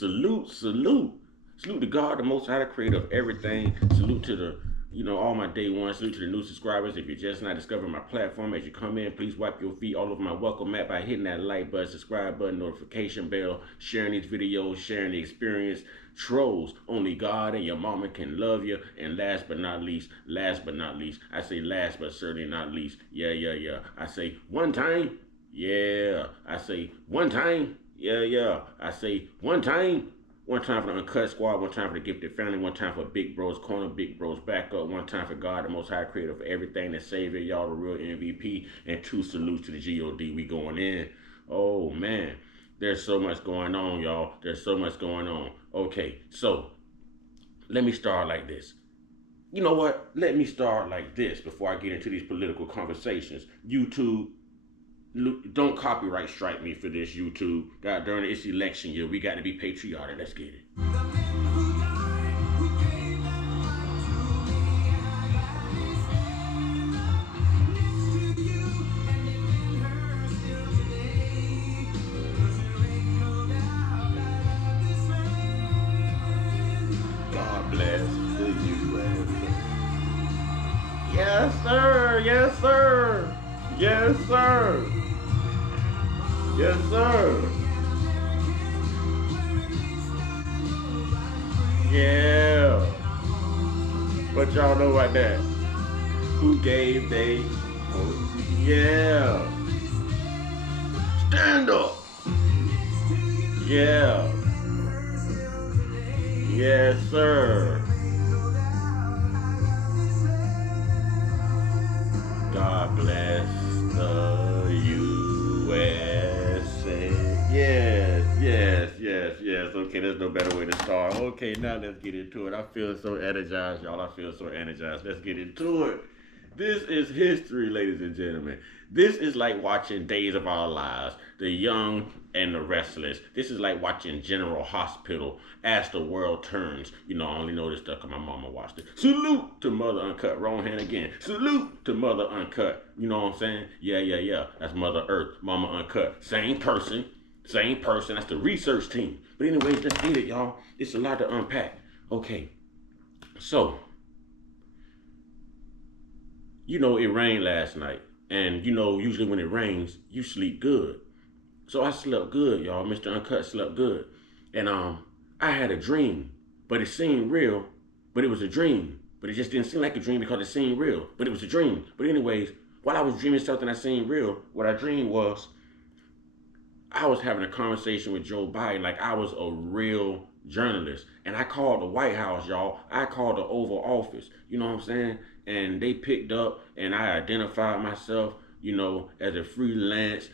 salute, salute. Salute to God, the Most High, the creator of everything. Salute to the, all my day ones. Salute to the new subscribers. If you're just not discovering my platform, as you come in, please wipe your feet all over my welcome mat by hitting that like button, subscribe button, notification bell, sharing these videos, sharing the experience. Trolls, only God and your mama can love you. And last but not least, I say last but certainly not least, yeah. I say one time, yeah. I say one time, yeah. I say one time. One time for the Uncut Squad, one time for the Gifted Family, one time for Big Bros Corner, Big Bros Backup, one time for God, the Most High Creator for everything, the Savior, y'all the real MVP, and two salutes to the G.O.D. We going in. Oh, man. There's so much going on, y'all. There's so much going on. Okay, so let me start like this. You know what? Let me start like this before I get into these political conversations. YouTube, don't copyright strike me for this, YouTube. God darn it, it's election year. We got to be patriotic. Let's get it. God bless the U.S. Yes, sir. Yes, sir. Yes, sir. Yes, sir. Yeah. What y'all know about that? Who gave they? Yeah. Stand up. Yeah. Yes, sir. God bless the USA. Yes. Okay, there's no better way to start. Okay, now let's get into it. I feel so energized, y'all. I feel so energized. Let's get into it. This is history, ladies and gentlemen. This is like watching Days of Our Lives, The Young and the Restless. This is like watching General Hospital, As the World Turns. I only know this stuff because my mama watched it. Salute to Mother Uncut. Wrong hand again. Salute to Mother Uncut. You know what I'm saying? Yeah. That's Mother Earth, Mama Uncut. Same person. That's the research team. But anyways, let's get it, y'all. It's a lot to unpack. Okay. So, it rained last night. And, usually when it rains, you sleep good. So I slept good, y'all. Mr. Uncut slept good. And I had a dream, but it seemed real, but it was a dream. But it just didn't seem like a dream because it seemed real, but it was a dream. But anyways, while I was dreaming something that seemed real, what I dreamed was I was having a conversation with Joe Biden like I was a real journalist. And I called the White House, y'all. I called the Oval Office. You know what I'm saying? And they picked up and I identified myself, as a freelance,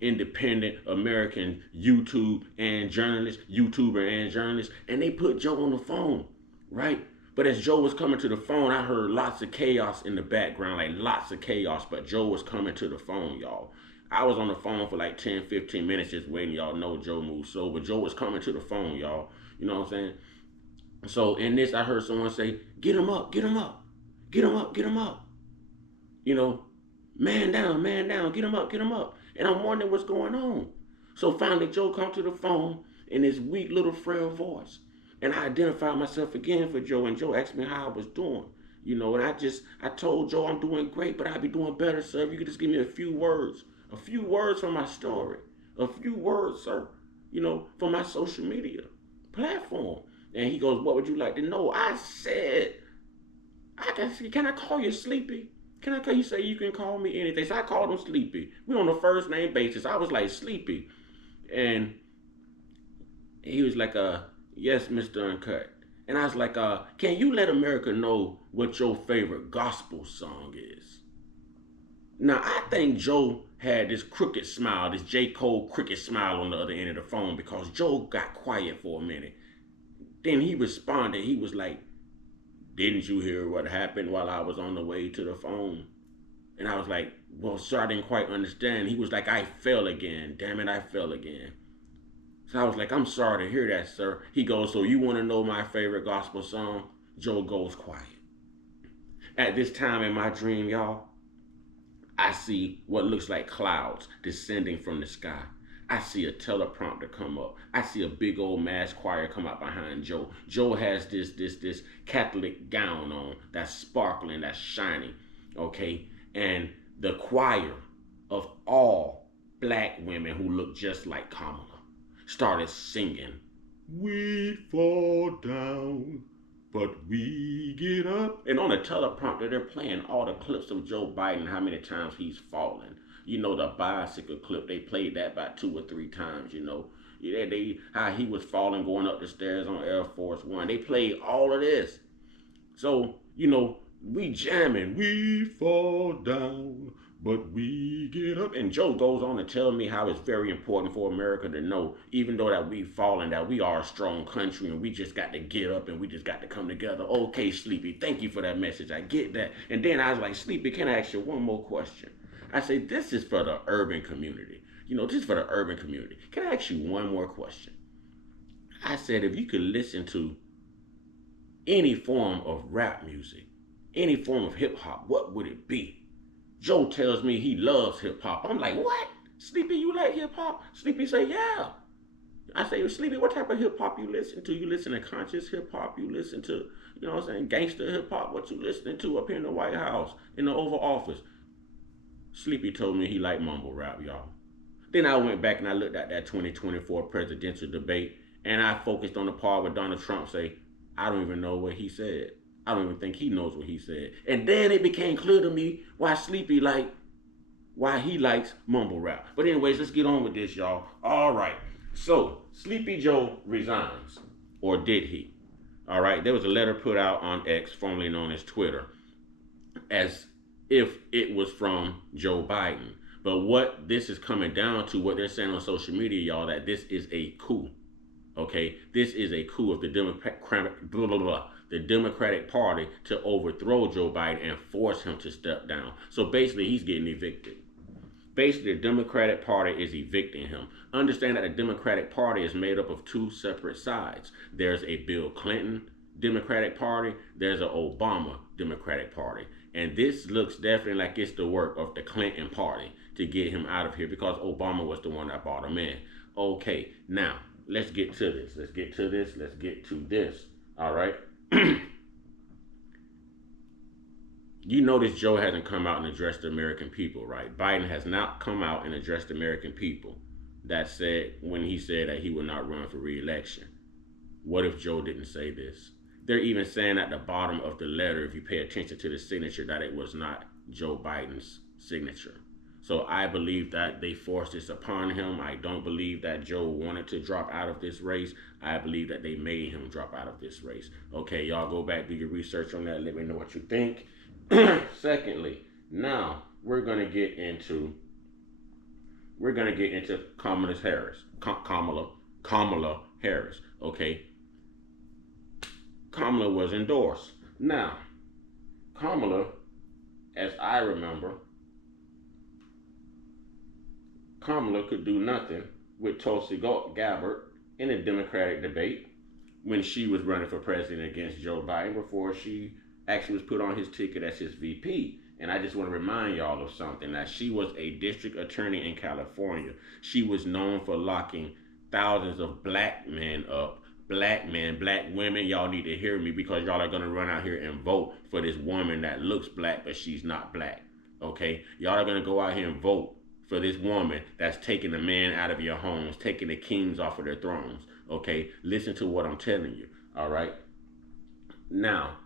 independent American YouTuber and journalist. And they put Joe on the phone, right? But as Joe was coming to the phone, I heard lots of chaos in the background, like lots of chaos. But Joe was coming to the phone, y'all. I was on the phone for like 10, 15 minutes just waiting. Y'all know Joe moves slow, but Joe was coming to the phone, y'all. You know what I'm saying? So in this, I heard someone say, get him up. Man down, get him up. And I'm wondering what's going on. So finally, Joe come to the phone in his weak little frail voice. And I identified myself again for Joe, and Joe asked me how I was doing. And I told Joe I'm doing great, but I'd be doing better, sir. If you could just give me a few words from my story, a few words, sir, for my social media platform. And he goes, what would you like to know? I said, can I call you Sleepy? Can I call you, say you can call me anything? So I called him Sleepy. We on a first name basis. I was like, Sleepy. And he was like, yes, Mr. Uncut. And I was like, can you let America know what your favorite gospel song is? Now, I think Joe had this crooked smile, this J. Cole crooked smile on the other end of the phone because Joe got quiet for a minute. Then he responded. He was like, didn't you hear what happened while I was on the way to the phone? And I was like, well, sir, I didn't quite understand. He was like, I fell again. Damn it, I fell again. So I was like, I'm sorry to hear that, sir. He goes, so you want to know my favorite gospel song? Joe goes quiet. At this time in my dream, y'all, I see what looks like clouds descending from the sky. I see a teleprompter come up. I see a big old mass choir come up behind Joe. Joe has this Catholic gown on that's sparkling, that's shiny, okay? And the choir of all black women who look just like Kamala started singing, "We fall down, but we get up." And on the teleprompter, they're playing all the clips of Joe Biden, how many times he's fallen. You know, the bicycle clip, they played that about 2 or 3 times, you know. Yeah, how he was falling going up the stairs on Air Force One. They played all of this. So, you know, we jamming, we fall down, but we get up. And Joe goes on to tell me how it's very important for America to know, even though that we've fallen, that we are a strong country and we just got to get up and we just got to come together. Okay, Sleepy, thank you for that message. I get that. And then I was like, Sleepy, can I ask you one more question? I say, this is for the urban community. You know, this is for the urban community. Can I ask you one more question? I said, if you could listen to any form of rap music, any form of hip hop, what would it be? Joe tells me he loves hip hop. I'm like, what? Sleepy, you like hip hop? Sleepy say, yeah. I say, Sleepy, what type of hip hop you listen to? You listen to conscious hip hop? You listen to, you know what I'm saying, gangster hip hop? What you listening to up here in the White House, in the Oval Office? Sleepy told me he liked mumble rap, y'all. Then I went back and I looked at that 2024 presidential debate, and I focused on the part where Donald Trump say, I don't even know what he said. I don't even think he knows what he said. And then it became clear to me why he likes mumble rap. But anyways, let's get on with this, y'all. All right. So, Sleepy Joe resigns. Or did he? All right. There was a letter put out on X, formerly known as Twitter, as if it was from Joe Biden. But what this is coming down to, what they're saying on social media, y'all, that this is a coup. Okay? This is a coup of the Democratic Party to overthrow Joe Biden and force him to step down. So basically, he's getting evicted. Basically, the Democratic Party is evicting him. Understand that the Democratic Party is made up of 2 separate sides. There's a Bill Clinton Democratic Party. There's an Obama Democratic Party. And this looks definitely like it's the work of the Clinton Party to get him out of here, because Obama was the one that brought him in. Okay, now, let's get to this. Let's get to this. All right? You notice Joe hasn't come out and addressed the American people, right? Biden has not come out and addressed the American people that said, when he said that he would not run for re-election. What if Joe didn't say this? They're even saying at the bottom of the letter, if you pay attention to the signature, that it was not Joe Biden's signature. So I believe that they forced this upon him. I don't believe that Joe wanted to drop out of this race. I believe that they made him drop out of this race. Okay, y'all go back, do your research on that. Let me know what you think. Secondly, now we're gonna get into Kamala Harris. Okay, Kamala was endorsed. Now, Kamala, as I remember, Kamala could do nothing with Tulsi Gabbard in a Democratic debate when she was running for president against Joe Biden before she actually was put on his ticket as his VP. And I just want to remind y'all of something, that she was a district attorney in California. She was known for locking thousands of black men up. Black men, black women, y'all need to hear me, because y'all are going to run out here and vote for this woman that looks black, but she's not black. Okay? Y'all are going to go out here and vote for this woman that's taking the men out of your homes, taking the kings off of their thrones. Okay? Listen to what I'm telling you. All right? Now,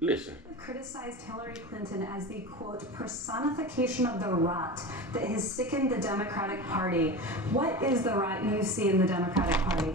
listen. Criticized Hillary Clinton as the, quote, personification of the rot that has sickened the Democratic Party. What is the rot you see in the Democratic Party?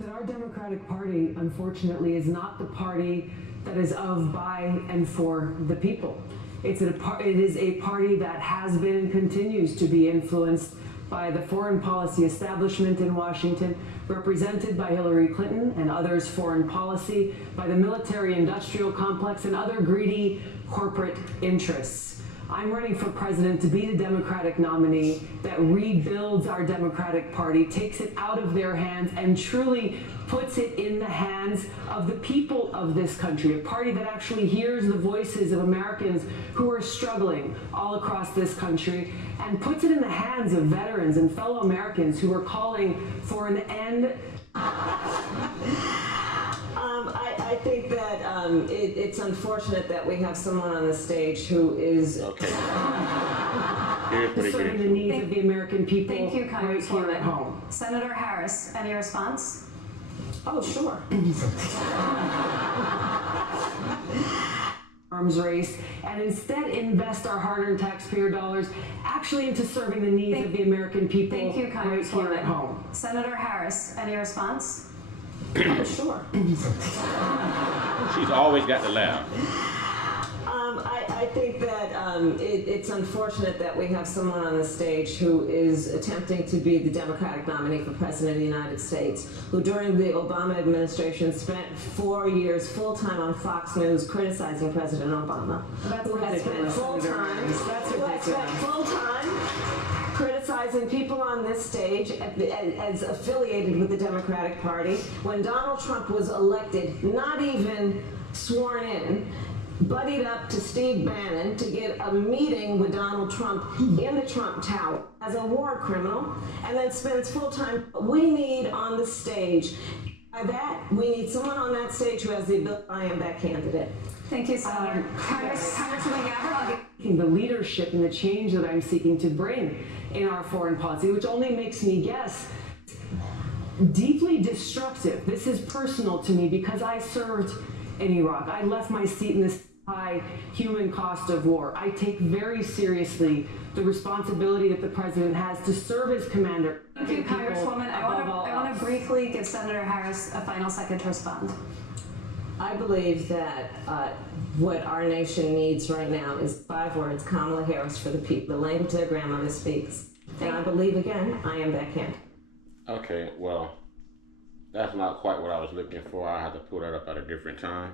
That our Democratic Party, unfortunately, is not the party that is of, by, and for the people. It is a party that has been and continues to be influenced by the foreign policy establishment in Washington, represented by Hillary Clinton and others' foreign policy, by the military-industrial complex and other greedy corporate interests. I'm running for president to be the Democratic nominee that rebuilds our Democratic Party, takes it out of their hands, and truly puts it in the hands of the people of this country, a party that actually hears the voices of Americans who are struggling all across this country, and puts it in the hands of veterans and fellow Americans who are calling for an end. I think that it's unfortunate that we have someone on the stage who is serving the needs of the American people. Thank you, right here at home. Senator Harris, any response? Oh, sure. Arms race, and instead invest our hard-earned taxpayer dollars actually into serving the needs of the American people. Thank you, right here at home. Senator Harris, any response? Oh, sure. She's always got to laugh. I think that it's unfortunate that we have someone on the stage who is attempting to be the Democratic nominee for President of the United States, who during the Obama administration spent 4 years full-time on Fox News criticizing President Obama. That's who has spent full-time criticizing people on this stage as affiliated with the Democratic Party. When Donald Trump was elected, not even sworn in, buddied up to Steve Bannon to get a meeting with Donald Trump in the Trump Tower as a war criminal, and then spends full time. We need on the stage, by that, we need someone on that stage who has the ability. I am that candidate. Thank you, Senator. Congresswoman Gabbard, the leadership and the change that I'm seeking to bring in our foreign policy, which only makes me guess deeply destructive. This is personal to me because I served in Iraq. I left my seat in this high human cost of war. I take very seriously the responsibility that the president has to serve as commander. Thank you, Congresswoman. I want to briefly give Senator Harris a final second to respond. I believe that what our nation needs right now is 5 words: Kamala Harris for the people, the language their grandmother speaks. And I believe, again, I am that candidate. Okay, well, that's not quite what I was looking for. I have to pull that up at a different time.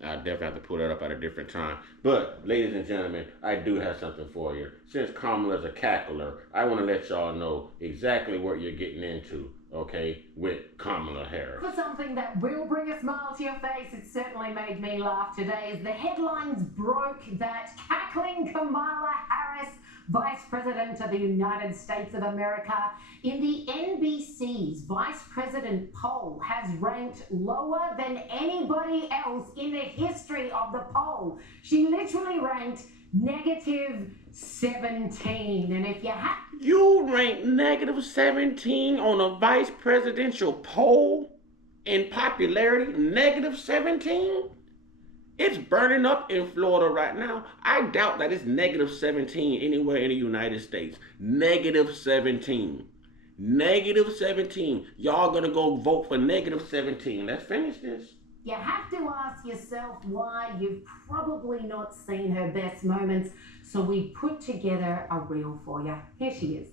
I definitely have to pull that up at a different time. But, ladies and gentlemen, I do have something for you. Since Kamala's a cackler, I want to let y'all know exactly what you're getting into, okay, with Kamala Harris. For something that will bring a smile to your face, it certainly made me laugh today as the headlines broke that cackling Kamala Harris, Vice President of the United States of America, in the NBC's Vice President poll has ranked lower than anybody else in the history of the poll. She literally ranked -17. And if you have... You ranked -17 on a vice presidential poll in popularity? -17? It's burning up in Florida right now. I doubt that it's -17 anywhere in the United States. -17. -17. Y'all gonna go vote for -17. Let's finish this. You have to ask yourself why. You've probably not seen her best moments, so we put together a reel for you. Here she is.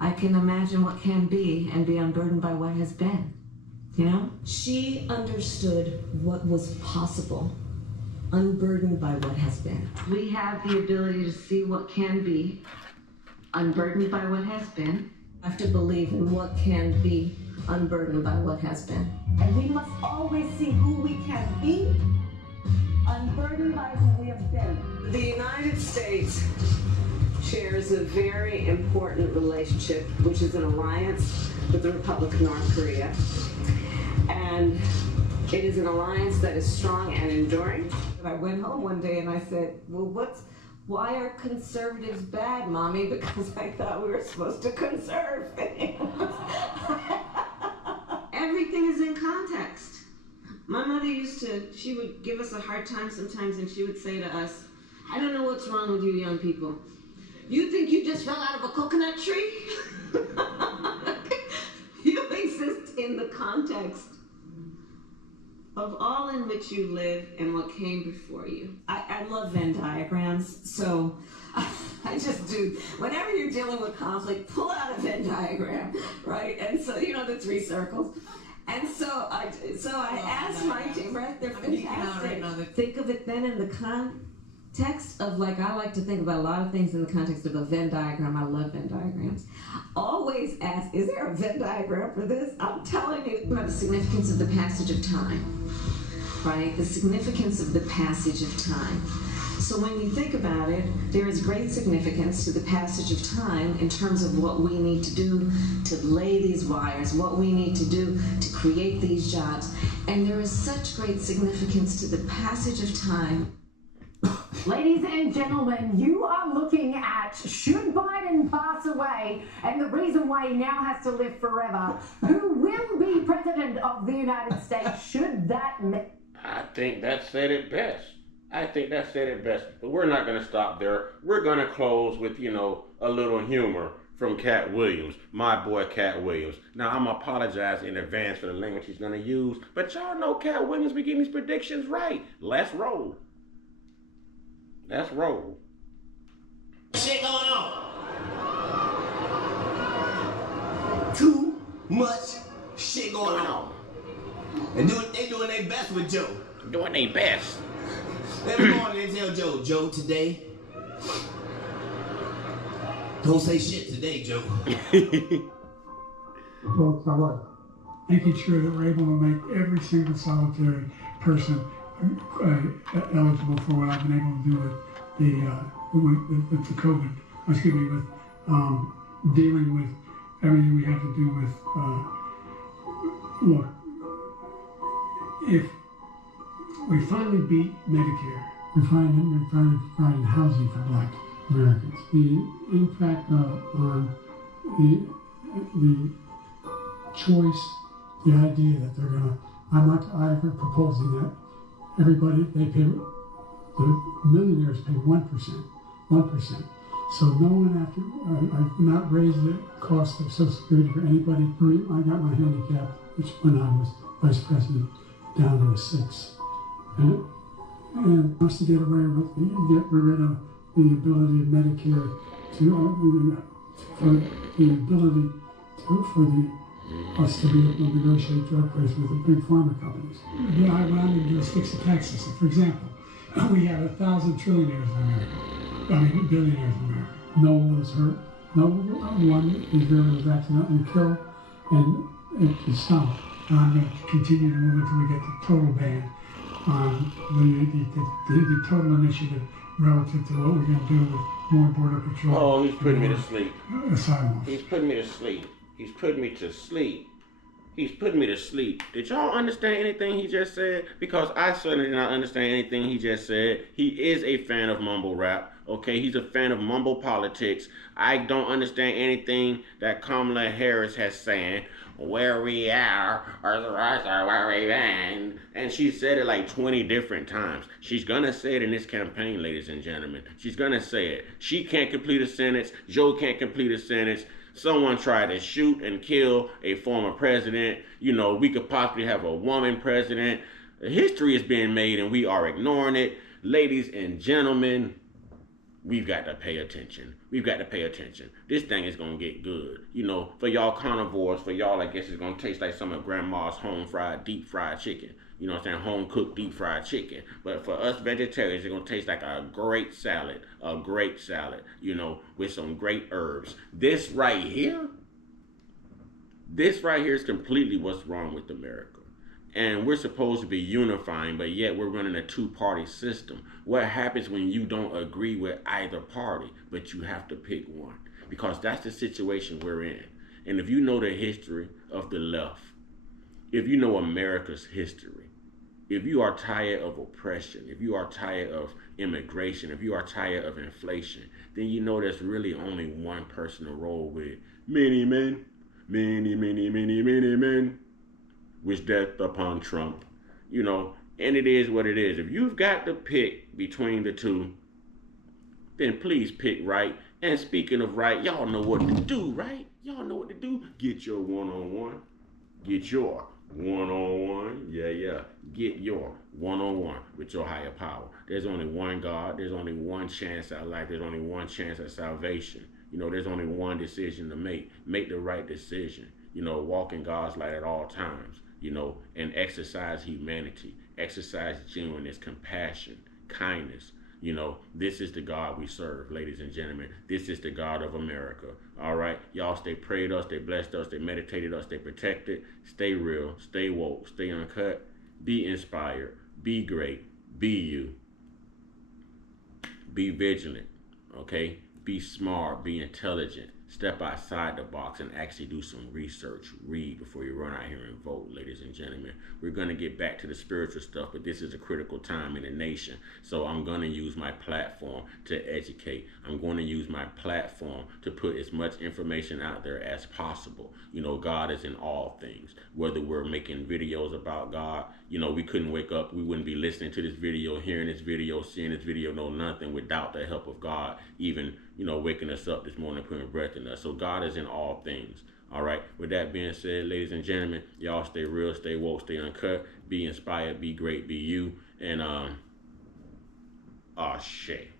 I can imagine what can be and be unburdened by what has been. You know? She understood what was possible, unburdened by what has been. We have the ability to see what can be, unburdened by what has been. I have to believe in what can be, unburdened by what has been. And we must always see who we can be, unburdened by who we have been. The United States shares a very important relationship, which is an alliance with the Republic of North Korea. And it is an alliance that is strong and enduring. I went home one day and I said, well, why are conservatives bad, Mommy? Because I thought we were supposed to conserve things. Everything is in context. My mother she would give us a hard time sometimes, and she would say to us, I don't know what's wrong with you young people. You think you just fell out of a coconut tree? You exist in the context of all in which you live and what came before you. I love Venn diagrams, so I just do. Whenever you're dealing with conflict, pull out a Venn diagram, right? And so, you know, the 3 circles. And so I asked my team, right? They're fantastic. Think of it then in the text of, like, I like to think about a lot of things in the context of a Venn diagram. I love Venn diagrams. Always ask, is there a Venn diagram for this? I'm telling you about the significance of the passage of time, right? The significance of the passage of time. So when you think about it, there is great significance to the passage of time in terms of what we need to do to lay these wires, what we need to do to create these jobs. And there is such great significance to the passage of time. Ladies and gentlemen, you are looking at, should Biden pass away, and the reason why he now has to live forever, who will be president of the United States? Should that... I think that said it best. But we're not going to stop there. We're going to close with, a little humor from Cat Williams, my boy Cat Williams. Now, I'm going to apologize in advance for the language he's going to use, but y'all know Cat Williams be getting these predictions right. Let's roll. Shit going on. Too much shit going on. And they doing their best with Joe. Doing their best. Every morning they tell Joe, today, don't say shit today, Joe. Well, by what? Making sure that we're able to make every single solitary person eligible for what I've been able to do with the COVID. With dealing with everything we have to do with. Look, if we finally beat Medicare, we're finally providing housing for Black Americans. The impact on the choice, the idea that they're gonna. I'm proposing that everybody, they pay, the millionaires pay 1%. So no one I've not raised the cost of Social Security for anybody. I got my handicap, which when I was vice president, down to a 6. And wants to get rid of the ability of Medicare for us to be able to negotiate drug prices with the big pharma companies. What I'm going to do is fix the tax system. For example, we have 1,000 trillionaires in America, billionaires in America. No one was hurt. No one is really accidentally killed, and it is stopped. And I'm going to continue to move until we get the total ban on the total initiative relative to what we're going to do with more border patrol. Oh, he's putting me to sleep. Asylums. He's putting me to sleep. Did y'all understand anything he just said? Because I certainly did not understand anything he just said. He is a fan of mumble rap. Okay, he's a fan of mumble politics. I don't understand anything that Kamala Harris has saying. Where we are, or the rest are where we've been. And she said it like 20 different times. She's gonna say it in this campaign, ladies and gentlemen. She's gonna say it. She can't complete a sentence. Joe can't complete a sentence. Someone tried to shoot and kill a former president. We could possibly have a woman president. History is being made and we are ignoring it. Ladies and gentlemen, we've got to pay attention. This thing is going to get good. For y'all carnivores, for y'all, I guess it's going to taste like some of grandma's deep fried chicken. You know what I'm saying? Home cooked deep fried chicken. But for us vegetarians, it's going to taste like a great salad, with some great herbs. This right here is completely what's wrong with America. And we're supposed to be unifying, but yet we're running a two-party system. What happens when you don't agree with either party, but you have to pick one? Because that's the situation we're in. And if you know the history of the left, if you know America's history, if you are tired of oppression, if you are tired of immigration, if you are tired of inflation, then you know there's really only one person to roll with. Many men, wish death upon Trump, and it is what it is. If you've got to pick between the two, then please pick right. And speaking of right, y'all know what to do, right? Get your one-on-one. Get your one-on-one. Yeah. Get your one-on-one with your higher power. There's only one God. There's only one chance at life. There's only one chance at salvation. There's only one decision to make. Make the right decision. Walk in God's light at all times. And exercise humanity, exercise genuineness, compassion, kindness, You know, this is the God we serve, ladies and gentlemen. This is the God of America. All right. Y'all stay prayed us, stay blessed us, stay meditated us, stay protected, stay real, stay woke, stay uncut, be inspired, be great, be you, be vigilant, okay? Be smart, be intelligent. Step outside the box and actually do some research. Read before you run out here and vote, ladies and gentlemen. We're going to get back to the spiritual stuff, but this is a critical time in the nation. So I'm going to use my platform to educate. I'm going to use my platform to put as much information out there as possible. You know, God is in all things. Whether we're making videos about God, you know, we couldn't wake up. We wouldn't be listening to this video, hearing this video, seeing this video, know nothing without the help of God, even, you know, waking us up this morning, putting breath in us. So God is in all things. All right. With that being said, ladies and gentlemen, y'all stay real, stay woke, stay uncut, be inspired, be great, be you. And, shit.